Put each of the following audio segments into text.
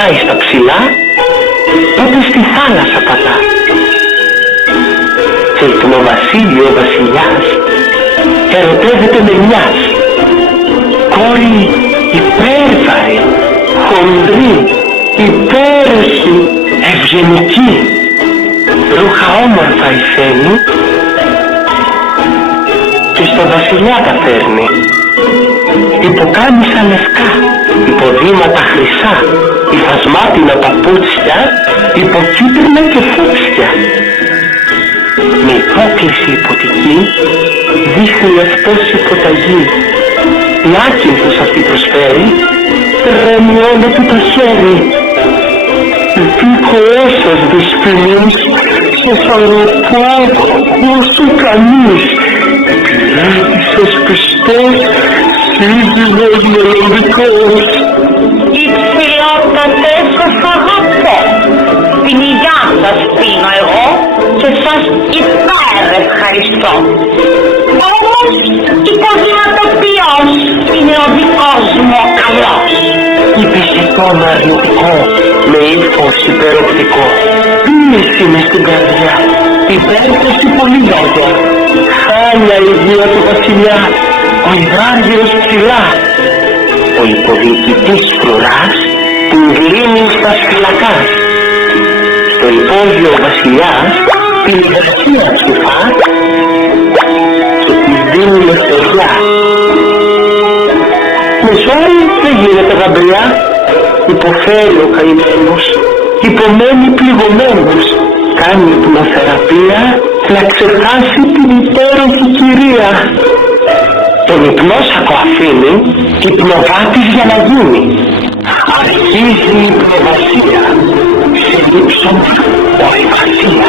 πατάει στα ψηλά, τότε στη θάλασσα πατά. Και τον ο Βασίλειο ο βασιλιάς ερωτεύεται με μιας κόρη υπέρβαρη, χοντρή, υπέροχη, ευγενική, ρούχα όμορφα υφαίνει, και στο βασιλιά τα φέρνει. Υποκάμισα λευκά, υποδήματα χρυσά, υφασμάτινα παπούτσια, υποκίτρινα και φούξια. Με υπόκληση υποτική δείχνει αυτός υποταγή. Η άκυνθος αυτή προσφέρει, τρέμει όλο του το χέρι. Δίκοές σας δεσποινής, σας αγαπώ όσο κανείς. Επιρρέπησες πιστός, σύζυγος μελλοντικός. Υψηλότατε σας αγαπώ. Την υγειά σας πίνω εγώ και σας υπερευχαριστώ. Όμως υποδηματοποιός είναι ο δικός μου ο καλός. Είπε σε τόνο αρνητικό, με ύφος υπεροπτικό. Πίεση μες στην καρδιά, υπέροχος πολύ λόγια. Χάλια η υγεία του βασιλιά, ο υδράργυρος ψηλά. Ο υποδιοικητής φρουράς την γλύνει στα φυλακάς. Στο υπόγειο ο βασιλιάς την υγρασία ψηφά και της δίνει λευτεριά. Με ζόρι δεν γίνεται γαμπριά, υποφέρει ο καημένος, υπομένει πληγωμένος, κάνει υπνοθεραπεία να ξεχάσει την υπέροχη κυρία. Τον υπνόσακο αφήνει, υπνοβάτης για να γίνει. Αρχίζει η υπνοβασία, σε λείψωμα ορειβασία,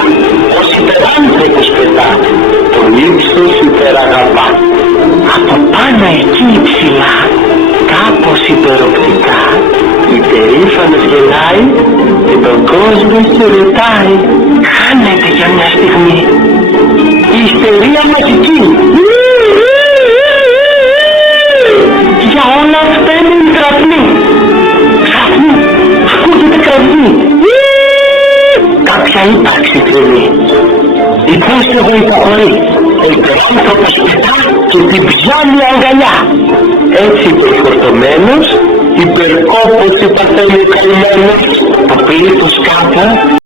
ως υπεράνθρωπος πετά, τον ύψος υπεραγαπά. Από πάνω εκεί υψηλά, κάπως υπεροπτικά, υπερήφανος γελάει και τον κόσμο χαιρετάει. Χάνεται για μια στιγμή η ιστερία μαγική. Για όλα αυτά είναι η κραυγή. Ξαφνί ακούγεται κραυγή. Κάποια ύπαρξη τρελή. Η πρόσφυγο υποχωρεί. Ο υπεράνθρωπος πετά και την πιάνει αγκαλιά. Έτσι υπερφορτωμένος, υπερκόπος υπαθαίνει καημένος, το πλήθος κάτω